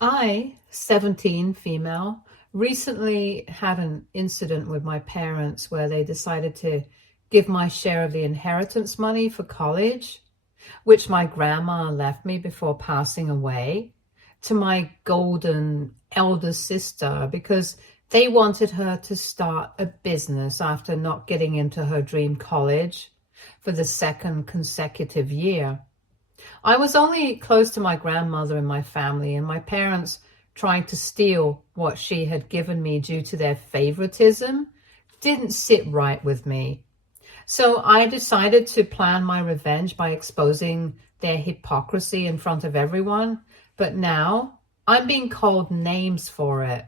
I, 17, female, recently had an incident with my parents where they decided to give my share of the inheritance money for college, which my grandma left me before passing away, to my golden elder sister because they wanted her to start a business after not getting into her dream college for the second consecutive year. I was only close to my grandmother in my family, and my parents trying to steal what she had given me due to their favoritism didn't sit right with me. So I decided to plan my revenge by exposing their hypocrisy in front of everyone, but now I'm being called names for it.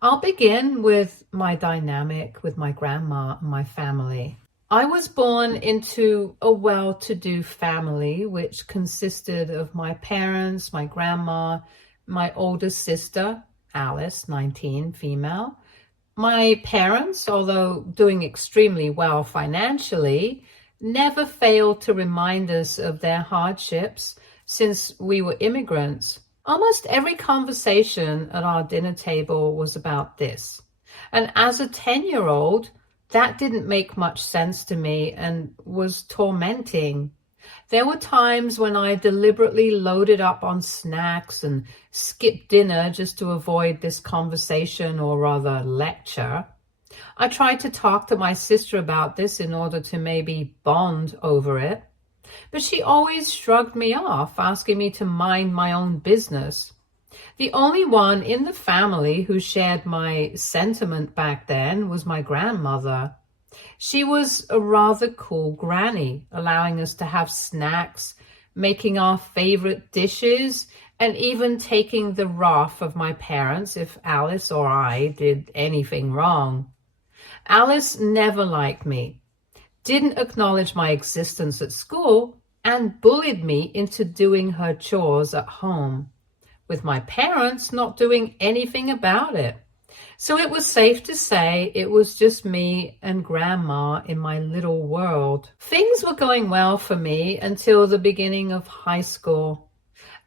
I'll begin with my dynamic with my grandma and my family. I was born into a well-to-do family, which consisted of my parents, my grandma, my older sister, Alice, 19, female. My parents, although doing extremely well financially, never failed to remind us of their hardships since we were immigrants. Almost every conversation at our dinner table was about this. And as a 10-year-old, that didn't make much sense to me and was tormenting. There were times when I deliberately loaded up on snacks and skipped dinner just to avoid this conversation, or rather lecture. I tried to talk to my sister about this in order to maybe bond over it, but she always shrugged me off, asking me to mind my own business. The only one in the family who shared my sentiment back then was my grandmother. She was a rather cool granny, allowing us to have snacks, making our favorite dishes, and even taking the wrath of my parents if Alice or I did anything wrong. Alice never liked me, didn't acknowledge my existence at school, and bullied me into doing her chores at home, with my parents not doing anything about it. So it was safe to say it was just me and grandma in my little world. Things were going well for me until the beginning of high school.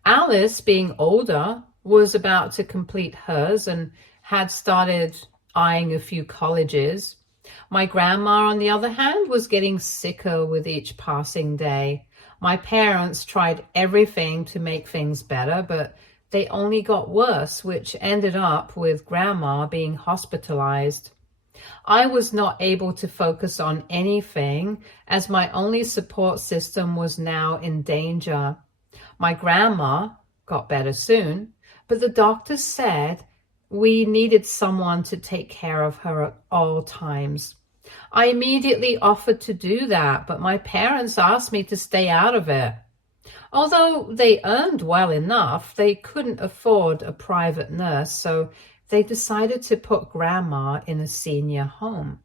Alice, being older, was about to complete hers and had started eyeing a few colleges. My grandma, on the other hand, was getting sicker with each passing day. My parents tried everything to make things better, but they only got worse, which ended up with grandma being hospitalized. I was not able to focus on anything as my only support system was now in danger. My grandma got better soon, but the doctor said we needed someone to take care of her at all times. I immediately offered to do that, but my parents asked me to stay out of it. Although they earned well enough, they couldn't afford a private nurse, so they decided to put grandma in a senior home.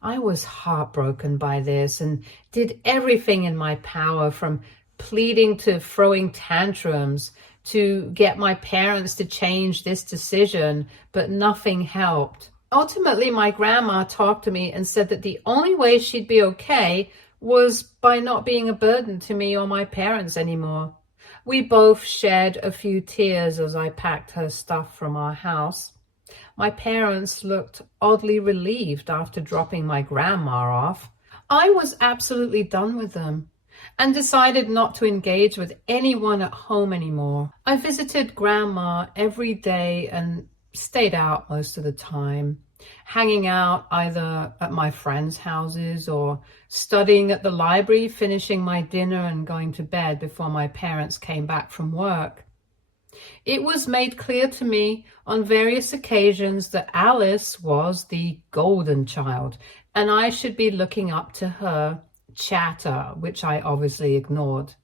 I was heartbroken by this and did everything in my power, from pleading to throwing tantrums, to get my parents to change this decision, but nothing helped. Ultimately, my grandma talked to me and said that the only way she'd be okay was by not being a burden to me or my parents anymore. We both shed a few tears as I packed her stuff from our house. My parents looked oddly relieved after dropping my grandma off. I was absolutely done with them and decided not to engage with anyone at home anymore. I visited grandma every day and stayed out most of the time, hanging out either at my friends' houses or studying at the library, finishing my dinner and going to bed before my parents came back from work. It was made clear to me on various occasions that Alice was the golden child, and I should be looking up to her chatter, which I obviously ignored.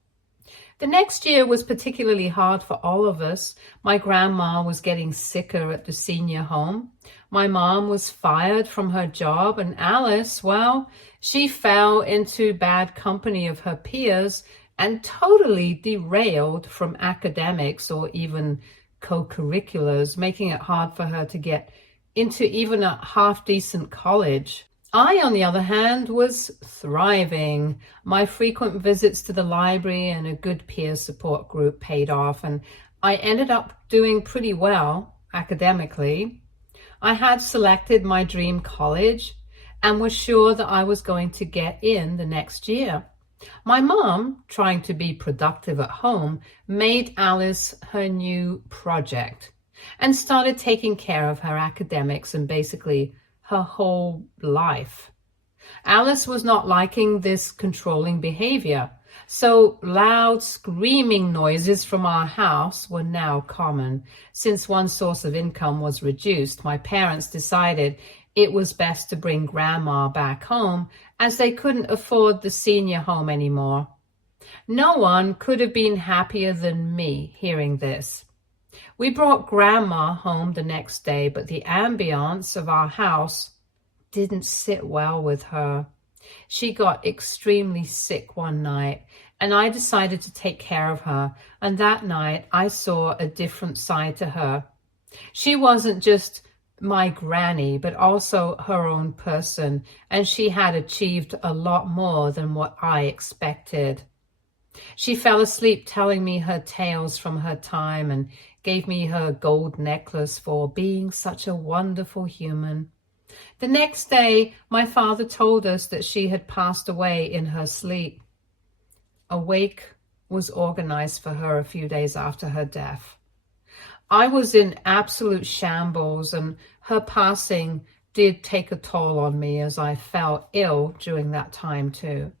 The next year was particularly hard for all of us. My grandma was getting sicker at the senior home. My mom was fired from her job, and Alice, well, she fell into bad company of her peers and totally derailed from academics or even co-curriculars, making it hard for her to get into even a half-decent college. I, on the other hand, was thriving. My frequent visits to the library and a good peer support group paid off, and I ended up doing pretty well academically. I had selected my dream college and was sure that I was going to get in the next year. My mom, trying to be productive at home, made Alice her new project and started taking care of her academics and basically her whole life. Alice was not liking this controlling behavior, so loud screaming noises from our house were now common. Since one source of income was reduced, my parents decided it was best to bring Grandma back home as they couldn't afford the senior home anymore. No one could have been happier than me hearing this. We brought Grandma home the next day, but the ambiance of our house didn't sit well with her. She got extremely sick one night, and I decided to take care of her, and that night I saw a different side to her. She wasn't just my granny, but also her own person, and she had achieved a lot more than what I expected. She fell asleep telling me her tales from her time and gave me her gold necklace for being such a wonderful human. The next day, my father told us that she had passed away in her sleep. A wake was organized for her a few days after her death. I was in absolute shambles, and her passing did take a toll on me as I fell ill during that time too.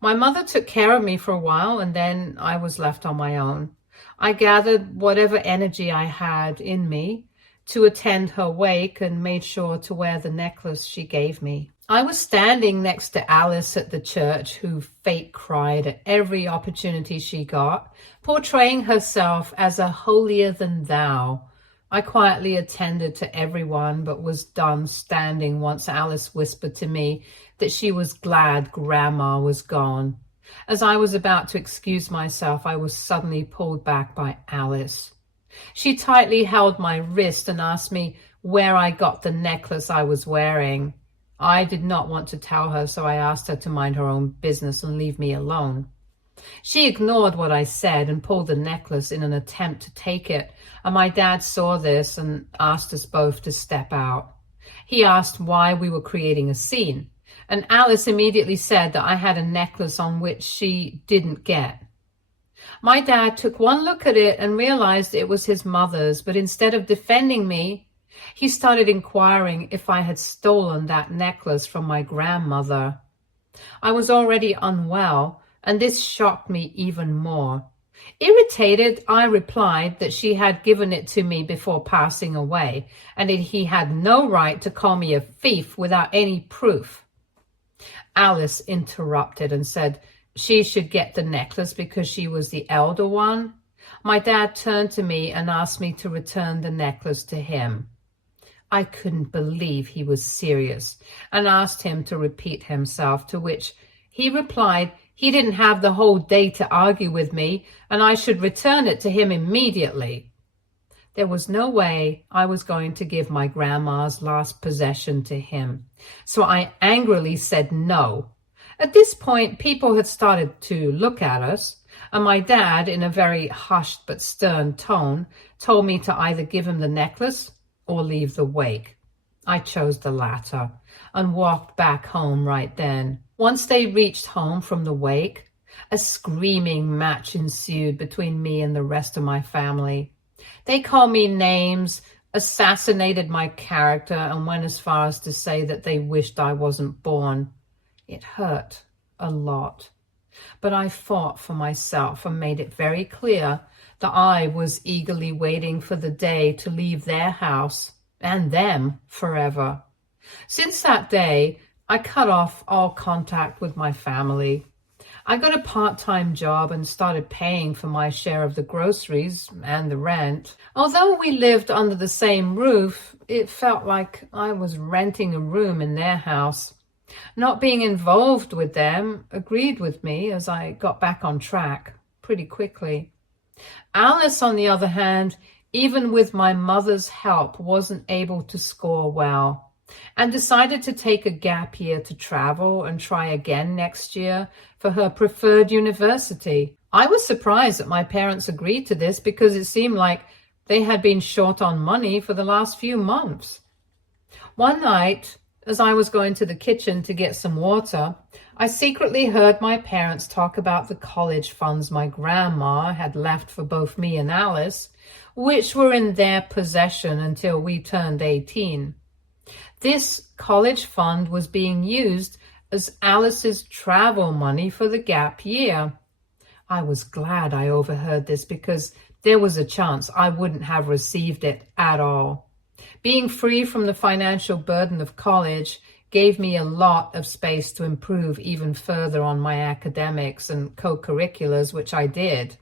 My mother took care of me for a while, and then I was left on my own. I gathered whatever energy I had in me to attend her wake and made sure to wear the necklace she gave me. I was standing next to Alice at the church, who fake cried at every opportunity she got, portraying herself as a holier-than-thou. I quietly attended to everyone, but was done standing once Alice whispered to me that she was glad Grandma was gone. As I was about to excuse myself, I was suddenly pulled back by Alice. She tightly held my wrist and asked me where I got the necklace I was wearing. I did not want to tell her, so I asked her to mind her own business and leave me alone. She ignored what I said and pulled the necklace in an attempt to take it, and my dad saw this and asked us both to step out. He asked why we were creating a scene, and Alice immediately said that I had a necklace on which she didn't get. My dad took one look at it and realized it was his mother's, but instead of defending me, he started inquiring if I had stolen that necklace from my grandmother. I was already unwell, and this shocked me even more. Irritated, I replied that she had given it to me before passing away, and that he had no right to call me a thief without any proof. Alice interrupted and said she should get the necklace because she was the elder one. My dad turned to me and asked me to return the necklace to him. I couldn't believe he was serious and asked him to repeat himself, to which he replied he didn't have the whole day to argue with me and I should return it to him immediately. There was no way I was going to give my grandma's last possession to him, so I angrily said no. At this point, people had started to look at us, and my dad, in a very hushed but stern tone, told me to either give him the necklace or leave the wake. I chose the latter and walked back home right then. Once they reached home from the wake, a screaming match ensued between me and the rest of my family. They called me names, assassinated my character, and went as far as to say that they wished I wasn't born. It hurt a lot, but I fought for myself and made it very clear that I was eagerly waiting for the day to leave their house and them forever. Since that day, I cut off all contact with my family. I got a part-time job and started paying for my share of the groceries and the rent. Although we lived under the same roof, it felt like I was renting a room in their house. Not being involved with them agreed with me as I got back on track pretty quickly. Alice, on the other hand, even with my mother's help, wasn't able to score well and decided to take a gap year to travel and try again next year for her preferred university. I was surprised that my parents agreed to this because it seemed like they had been short on money for the last few months. One night, as I was going to the kitchen to get some water, I secretly heard my parents talk about the college funds my grandma had left for both me and Alice, which were in their possession until we turned 18. This college fund was being used as Alice's travel money for the gap year. I was glad I overheard this because there was a chance I wouldn't have received it at all. Being free from the financial burden of college gave me a lot of space to improve even further on my academics and co-curriculars, which I did.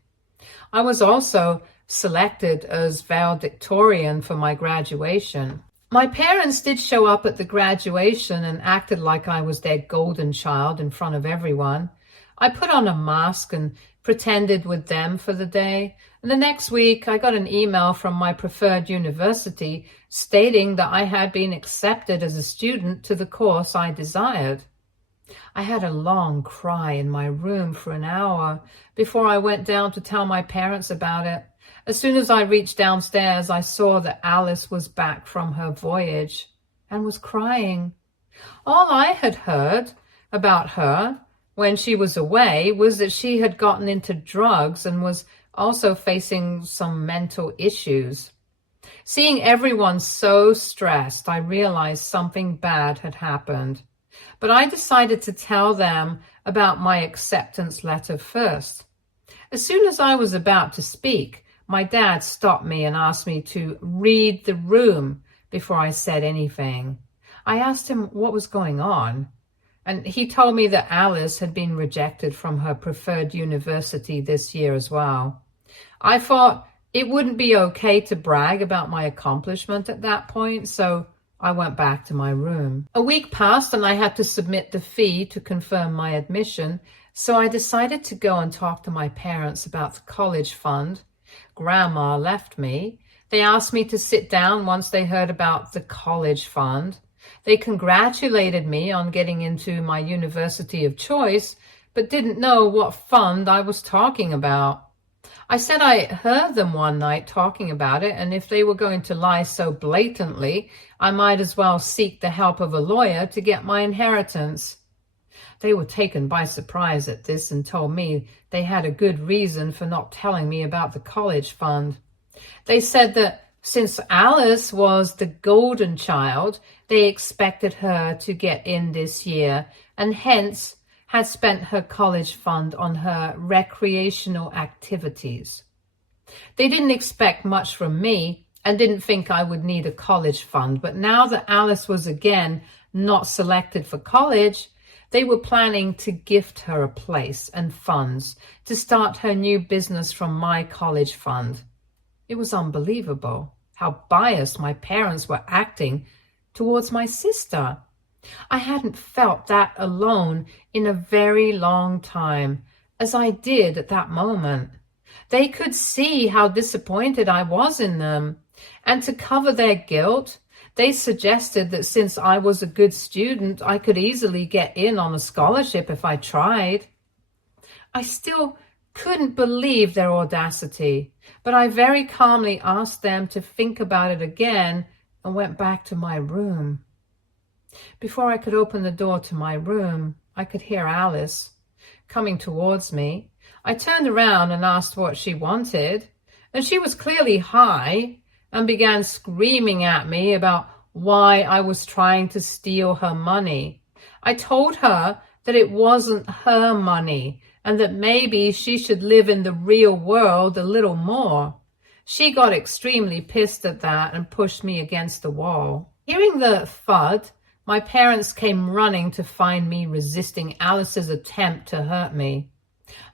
I was also selected as valedictorian for my graduation. My parents did show up at the graduation and acted like I was their golden child in front of everyone. I put on a mask and pretended with them for the day, and the next week I got an email from my preferred university stating that I had been accepted as a student to the course I desired. I had a long cry in my room for an hour before I went down to tell my parents about it. As soon as I reached downstairs, I saw that Alice was back from her voyage and was crying. All I had heard about her when she was away was that she had gotten into drugs and was also facing some mental issues. Seeing everyone so stressed, I realized something bad had happened. But I decided to tell them about my acceptance letter first. As soon as I was about to speak, my dad stopped me and asked me to read the room before I said anything. I asked him what was going on, and he told me that Alice had been rejected from her preferred university this year as well. I thought it wouldn't be okay to brag about my accomplishment at that point, so I went back to my room. A week passed and I had to submit the fee to confirm my admission, so I decided to go and talk to my parents about the college fund. Grandma left me. They asked me to sit down once they heard about the college fund. They congratulated me on getting into my university of choice, but didn't know what fund I was talking about. I said I heard them one night talking about it, and if they were going to lie so blatantly, I might as well seek the help of a lawyer to get my inheritance. They were taken by surprise at this and told me they had a good reason for not telling me about the college fund. They said that since Alice was the golden child, they expected her to get in this year and hence had spent her college fund on her recreational activities. They didn't expect much from me and didn't think I would need a college fund, but now that Alice was again not selected for college, they were planning to gift her a place and funds to start her new business from my college fund. It was unbelievable how biased my parents were acting towards my sister. I hadn't felt that alone in a very long time, as I did at that moment. They could see how disappointed I was in them, and to cover their guilt, they suggested that since I was a good student, I could easily get in on a scholarship if I tried. I still couldn't believe their audacity, but I very calmly asked them to think about it again and went back to my room. Before I could open the door to my room, I could hear Alice coming towards me. I turned around and asked what she wanted, and she was clearly high and began screaming at me about why I was trying to steal her money. I told her that it wasn't her money and that maybe she should live in the real world a little more. She got extremely pissed at that and pushed me against the wall. Hearing the thud, my parents came running to find me resisting Alice's attempt to hurt me.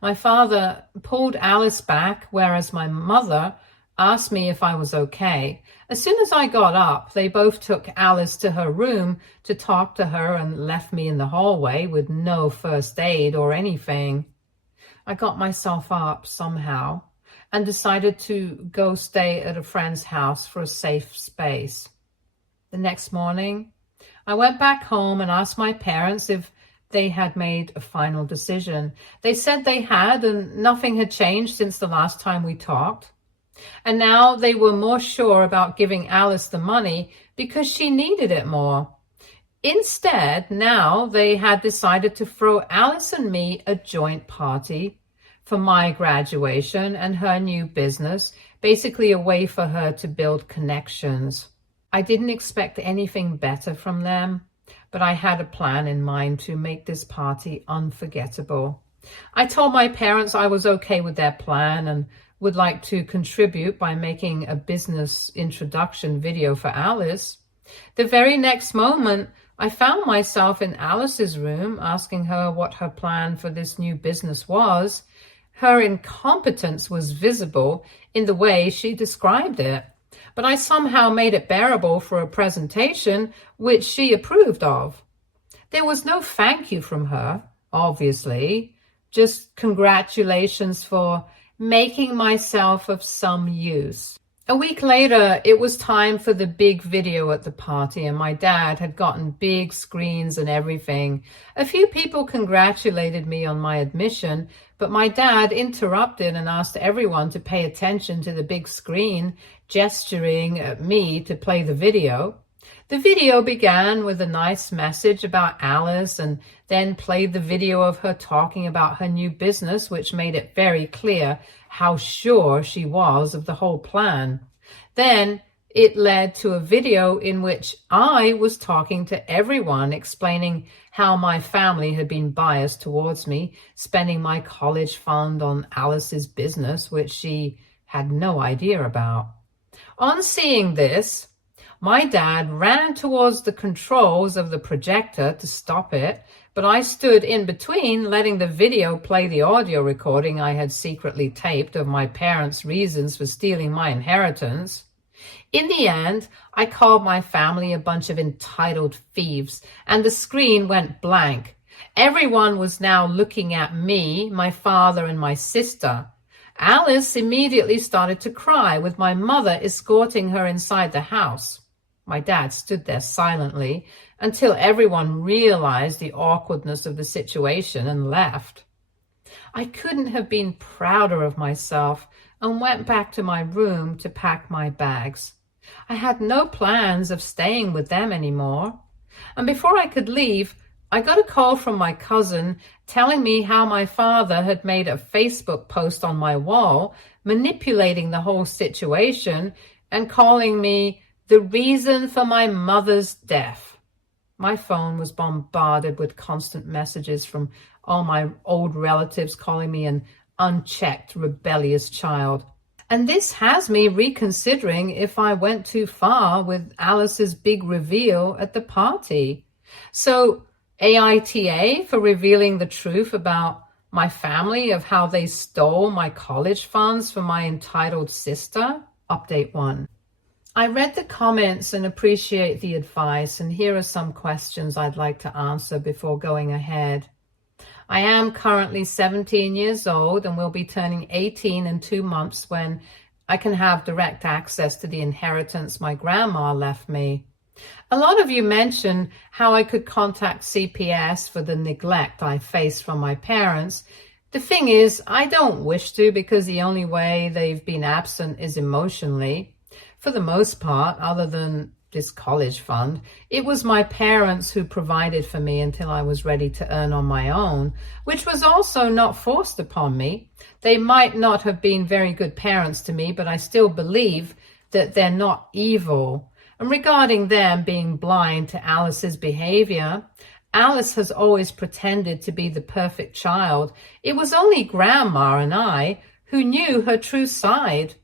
My father pulled Alice back, whereas my mother asked me if I was okay. As soon as I got up, they both took Alice to her room to talk to her and left me in the hallway with no first aid or anything. I got myself up somehow and decided to go stay at a friend's house for a safe space. The next morning, I went back home and asked my parents if they had made a final decision. They said they had, and nothing had changed since the last time we talked. And now they were more sure about giving Alice the money because she needed it more. Instead, now they had decided to throw Alice and me a joint party for my graduation and her new business, basically a way for her to build connections. I didn't expect anything better from them, but I had a plan in mind to make this party unforgettable. I told my parents I was okay with their plan and would like to contribute by making a business introduction video for Alice. The very next moment, I found myself in Alice's room asking her what her plan for this new business was. Her incompetence was visible in the way she described it, but I somehow made it bearable for a presentation which she approved of. There was no thank you from her, obviously, just congratulations for making myself of some use. A week later, it was time for the big video at the party, and my dad had gotten big screens and everything. A few people congratulated me on my admission, but my dad interrupted and asked everyone to pay attention to the big screen, gesturing at me to play the video. The video began with a nice message about Alice and then played the video of her talking about her new business, which made it very clear how sure she was of the whole plan. Then it led to a video in which I was talking to everyone, explaining how my family had been biased towards me, spending my college fund on Alice's business, which she had no idea about. On seeing this, my dad ran towards the controls of the projector to stop it, but I stood in between, letting the video play the audio recording I had secretly taped of my parents' reasons for stealing my inheritance. In the end, I called my family a bunch of entitled thieves, and the screen went blank. Everyone was now looking at me, my father, and my sister. Alice immediately started to cry, with my mother escorting her inside the house. My dad stood there silently until everyone realized the awkwardness of the situation and left. I couldn't have been prouder of myself and went back to my room to pack my bags. I had no plans of staying with them anymore. And before I could leave, I got a call from my cousin telling me how my father had made a Facebook post on my wall, manipulating the whole situation and calling me the reason for my mother's death. My phone was bombarded with constant messages from all my old relatives calling me an unchecked, rebellious child. And this has me reconsidering if I went too far with Alice's big reveal at the party. So, AITA for revealing the truth about my family, of how they stole my college funds from my entitled sister. Update 1. I read the comments and appreciate the advice, and here are some questions I'd like to answer before going ahead. I am currently 17 years old and will be turning 18 in 2 months when I can have direct access to the inheritance my grandma left me. A lot of you mentioned how I could contact CPS for the neglect I face from my parents. The thing is, I don't wish to, because the only way they've been absent is emotionally. For the most part, other than this college fund, it was my parents who provided for me until I was ready to earn on my own, which was also not forced upon me. They might not have been very good parents to me, but I still believe that they're not evil. And regarding them being blind to Alice's behavior, Alice has always pretended to be the perfect child. It was only Grandma and I who knew her true side.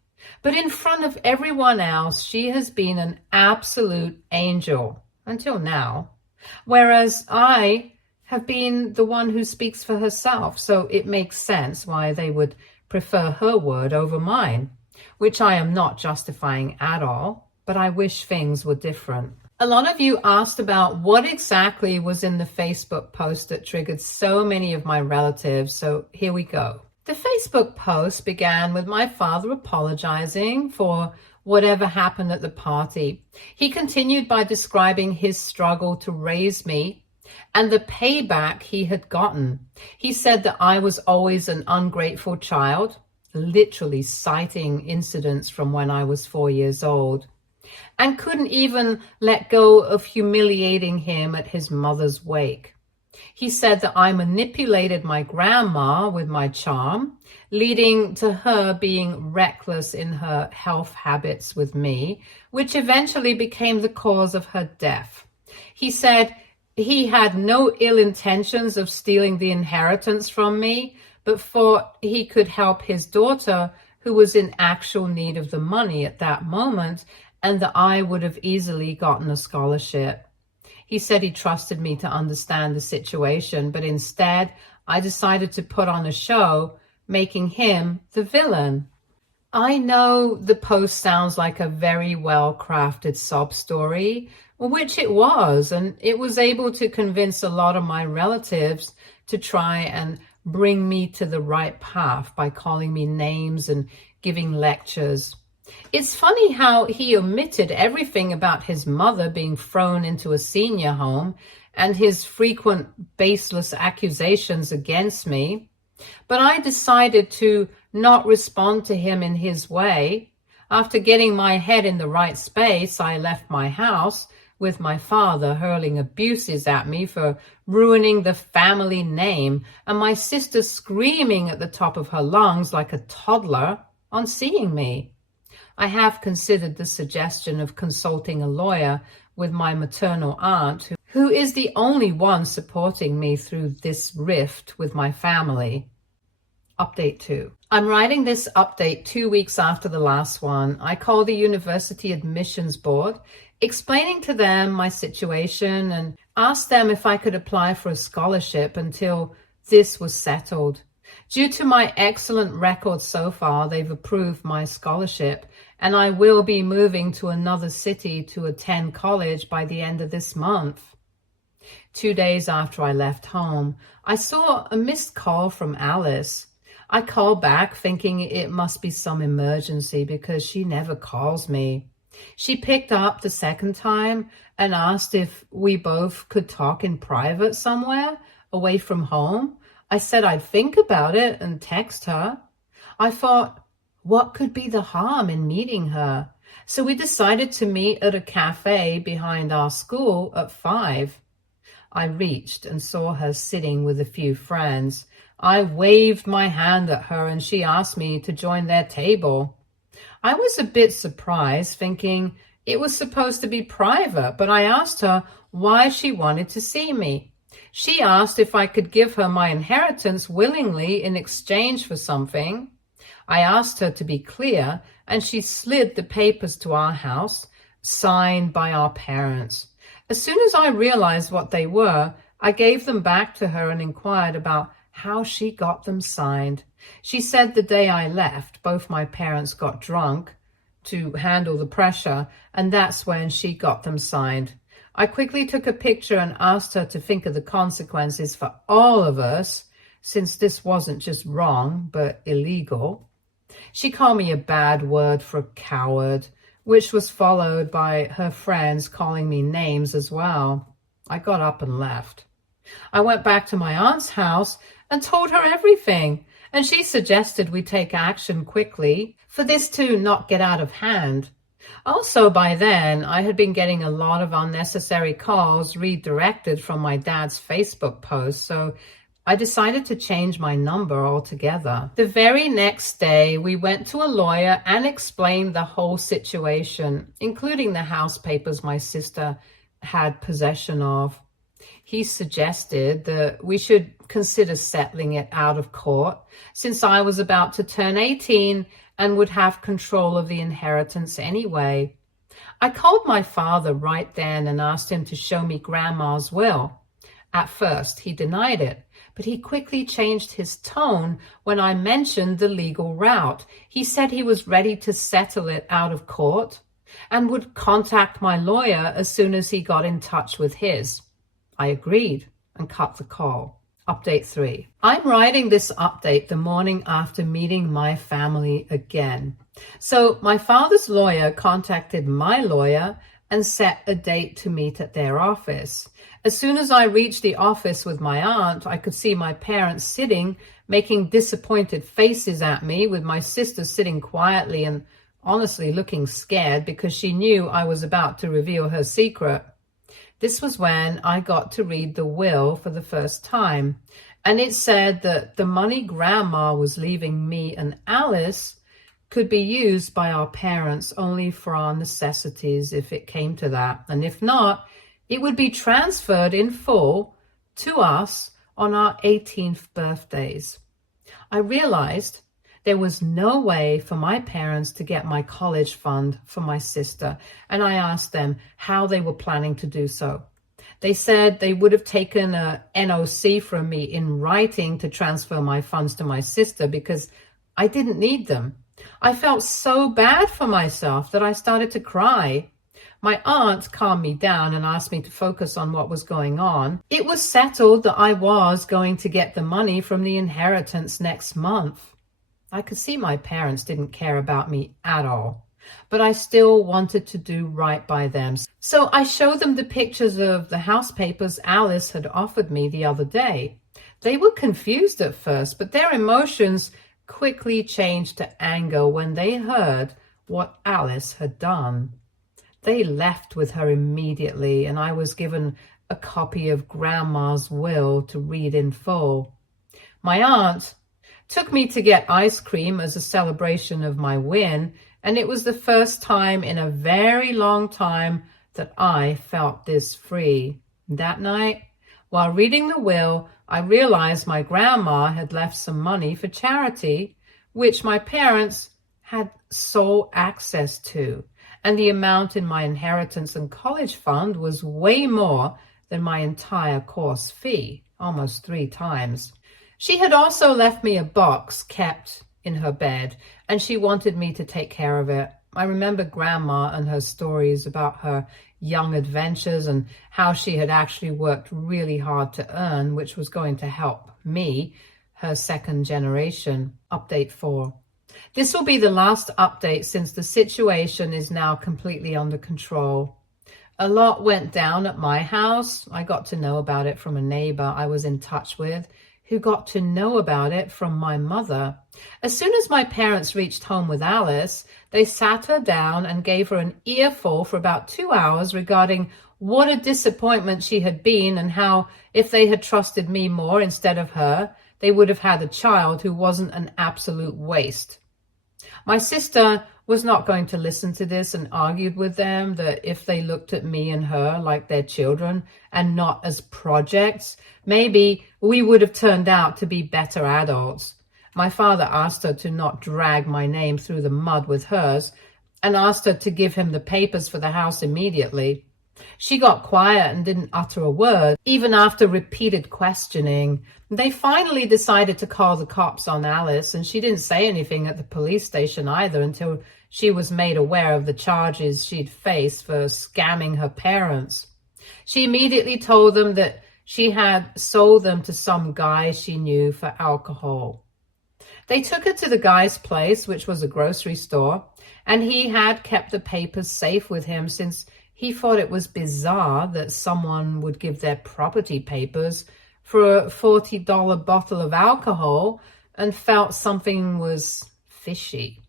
But in front of everyone else, she has been an absolute angel until now, whereas I have been the one who speaks for herself, so it makes sense why they would prefer her word over mine, which I am not justifying at all, but I wish things were different. A lot of you asked about what exactly was in the Facebook post that triggered so many of my relatives, so here we go. The Facebook post began with my father apologizing for whatever happened at the party. He continued by describing his struggle to raise me and the payback he had gotten. He said that I was always an ungrateful child, literally citing incidents from when I was 4 years old, and couldn't even let go of humiliating him at his mother's wake. He said that I manipulated my grandma with my charm, leading to her being reckless in her health habits with me, which eventually became the cause of her death. He said he had no ill intentions of stealing the inheritance from me, but thought he could help his daughter, who was in actual need of the money at that moment, and that I would have easily gotten a scholarship. He said he trusted me to understand the situation, but instead I decided to put on a show, making him the villain. I know the post sounds like a very well-crafted sob story, which it was, and it was able to convince a lot of my relatives to try and bring me to the right path by calling me names and giving lectures. It's funny how he omitted everything about his mother being thrown into a senior home and his frequent baseless accusations against me. But I decided to not respond to him in his way. After getting my head in the right space, I left my house with my father hurling abuses at me for ruining the family name, and my sister screaming at the top of her lungs like a toddler on seeing me. I have considered the suggestion of consulting a lawyer with my maternal aunt, who is the only one supporting me through this rift with my family. Update 2. I'm writing this update 2 weeks after the last one. I called the university admissions board, explaining to them my situation and asked them if I could apply for a scholarship until this was settled. Due to my excellent record so far, they've approved my scholarship, and I will be moving to another city to attend college by the end of this month. 2 days after I left home, I saw a missed call from Alice. I called back thinking it must be some emergency because she never calls me. She picked up the second time and asked if we both could talk in private somewhere away from home. I said I'd think about it and text her. I thought, what could be the harm in meeting her? So we decided to meet at a cafe behind our school at 5. I reached and saw her sitting with a few friends. I waved my hand at her and she asked me to join their table. I was a bit surprised, thinking it was supposed to be private, but I asked her why she wanted to see me. She asked if I could give her my inheritance willingly in exchange for something. I asked her to be clear, and she slid the papers to our house, signed by our parents. As soon as I realized what they were, I gave them back to her and inquired about how she got them signed. She said the day I left, both my parents got drunk to handle the pressure, and that's when she got them signed. I quickly took a picture and asked her to think of the consequences for all of us, since this wasn't just wrong, but illegal. She called me a bad word for a coward, which was followed by her friends calling me names as well. I got up and left. I went back to my aunt's house and told her everything, and she suggested we take action quickly for this to not get out of hand. Also, by then, I had been getting a lot of unnecessary calls redirected from my dad's Facebook posts, so I decided to change my number altogether. The very next day, we went to a lawyer and explained the whole situation, including the house papers my sister had possession of. He suggested that we should consider settling it out of court, since I was about to turn 18 and would have control of the inheritance anyway. I called my father right then and asked him to show me Grandma's will. At first, he denied it, but he quickly changed his tone when I mentioned the legal route. He said he was ready to settle it out of court and would contact my lawyer as soon as he got in touch with his. I agreed and cut the call. Update 3. I'm writing this update the morning after meeting my family again. So my father's lawyer contacted my lawyer and set a date to meet at their office. As soon as I reached the office with my aunt, I could see my parents sitting, making disappointed faces at me, with my sister sitting quietly and honestly looking scared because she knew I was about to reveal her secret. This was when I got to read the will for the first time, and it said that the money Grandma was leaving me and Alice could be used by our parents only for our necessities if it came to that, and if not, it would be transferred in full to us on our 18th birthdays. I realized there was no way for my parents to get my college fund for my sister, and I asked them how they were planning to do so. They said they would have taken a NOC from me in writing to transfer my funds to my sister because I didn't need them. I felt so bad for myself that I started to cry. My aunt calmed me down and asked me to focus on what was going on. It was settled that I was going to get the money from the inheritance next month. I could see my parents didn't care about me at all, but I still wanted to do right by them. So I showed them the pictures of the house papers Alice had offered me the other day. They were confused at first, but their emotions quickly changed to anger when they heard what Alice had done. They left with her immediately, and I was given a copy of Grandma's will to read in full. My aunt took me to get ice cream as a celebration of my win, and it was the first time in a very long time that I felt this free. That night, while reading the will, I realized my grandma had left some money for charity, which my parents had sole access to, and the amount in my inheritance and college fund was way more than my entire course fee, almost 3 times. She had also left me a box kept in her bed, and she wanted me to take care of it. I remember Grandma and her stories about her young adventures and how she had actually worked really hard to earn, which was going to help me, her second generation. Update 4. This will be the last update since the situation is now completely under control. A lot went down at my house. I got to know about it from a neighbor I was in touch with, who got to know about it from my mother. As soon as my parents reached home with Alice, they sat her down and gave her an earful for about 2 hours regarding what a disappointment she had been and how, if they had trusted me more instead of her, they would have had a child who wasn't an absolute waste. My sister was not going to listen to this and argued with them that if they looked at me and her like their children and not as projects, maybe we would have turned out to be better adults. My father asked her to not drag my name through the mud with hers and asked her to give him the papers for the house immediately. She got quiet and didn't utter a word, even after repeated questioning. They finally decided to call the cops on Alice, and she didn't say anything at the police station either until she was made aware of the charges she'd face for scamming her parents. She immediately told them that she had sold them to some guy she knew for alcohol. They took her to the guy's place, which was a grocery store, and he had kept the papers safe with him since he thought it was bizarre that someone would give their property papers for a $40 bottle of alcohol and felt something was fishy.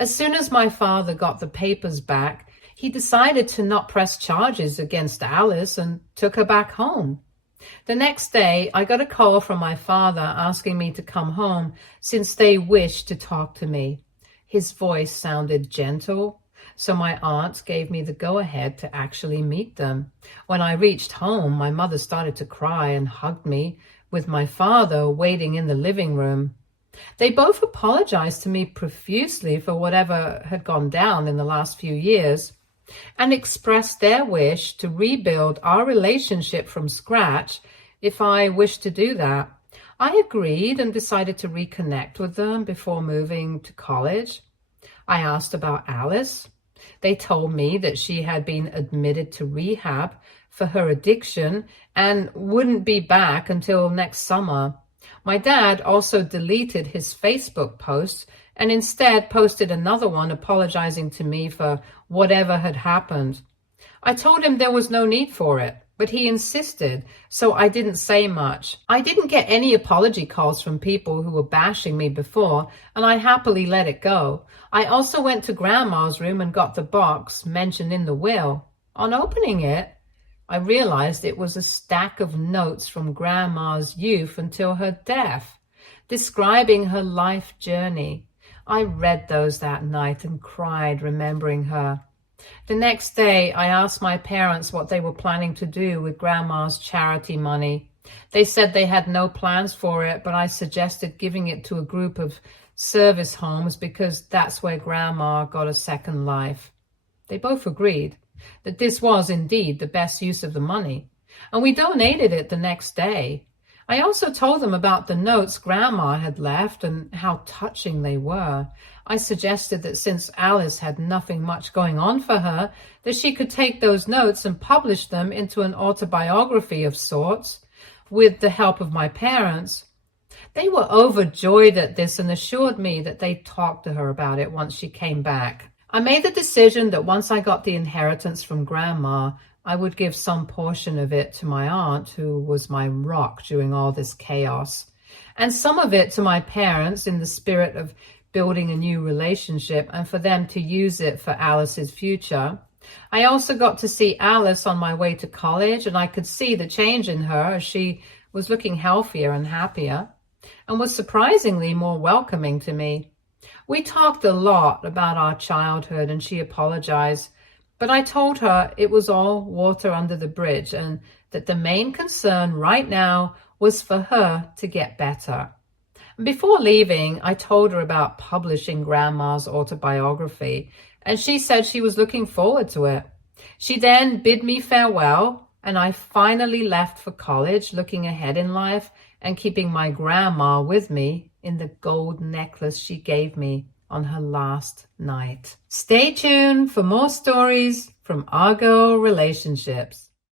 As soon as my father got the papers back, he decided to not press charges against Alice and took her back home. The next day, I got a call from my father asking me to come home since they wished to talk to me. His voice sounded gentle, so my aunt gave me the go-ahead to actually meet them. When I reached home, my mother started to cry and hugged me, with my father waiting in the living room. They both apologized to me profusely for whatever had gone down in the last few years and expressed their wish to rebuild our relationship from scratch if I wished to do that. I agreed and decided to reconnect with them before moving to college. I asked about Alice. They told me that she had been admitted to rehab for her addiction and wouldn't be back until next summer. My dad also deleted his Facebook post and instead posted another one apologizing to me for whatever had happened. I told him there was no need for it, but he insisted, so I didn't say much. I didn't get any apology calls from people who were bashing me before, and I happily let it go. I also went to Grandma's room and got the box mentioned in the will. On opening it, I realized it was a stack of notes from Grandma's youth until her death, describing her life journey. I read those that night and cried, remembering her. The next day, I asked my parents what they were planning to do with Grandma's charity money. They said they had no plans for it, but I suggested giving it to a group of service homes because that's where Grandma got a second life. They both agreed that this was indeed the best use of the money, and we donated it the next day. I also told them about the notes Grandma had left and how touching they were. I suggested that since Alice had nothing much going on for her, that she could take those notes and publish them into an autobiography of sorts with the help of my parents. They were overjoyed at this and assured me that they'd talk to her about it once she came back. I made the decision that once I got the inheritance from Grandma, I would give some portion of it to my aunt, who was my rock during all this chaos, and some of it to my parents in the spirit of building a new relationship and for them to use it for Alice's future. I also got to see Alice on my way to college, and I could see the change in her as she was looking healthier and happier and was surprisingly more welcoming to me. We talked a lot about our childhood and she apologized, but I told her it was all water under the bridge and that the main concern right now was for her to get better. Before leaving, I told her about publishing Grandma's autobiography, and she said she was looking forward to it. She then bid me farewell, and I finally left for college, looking ahead in life and keeping my grandma with me in the gold necklace she gave me on her last night. Stay tuned for more stories from Our Girl Relationships.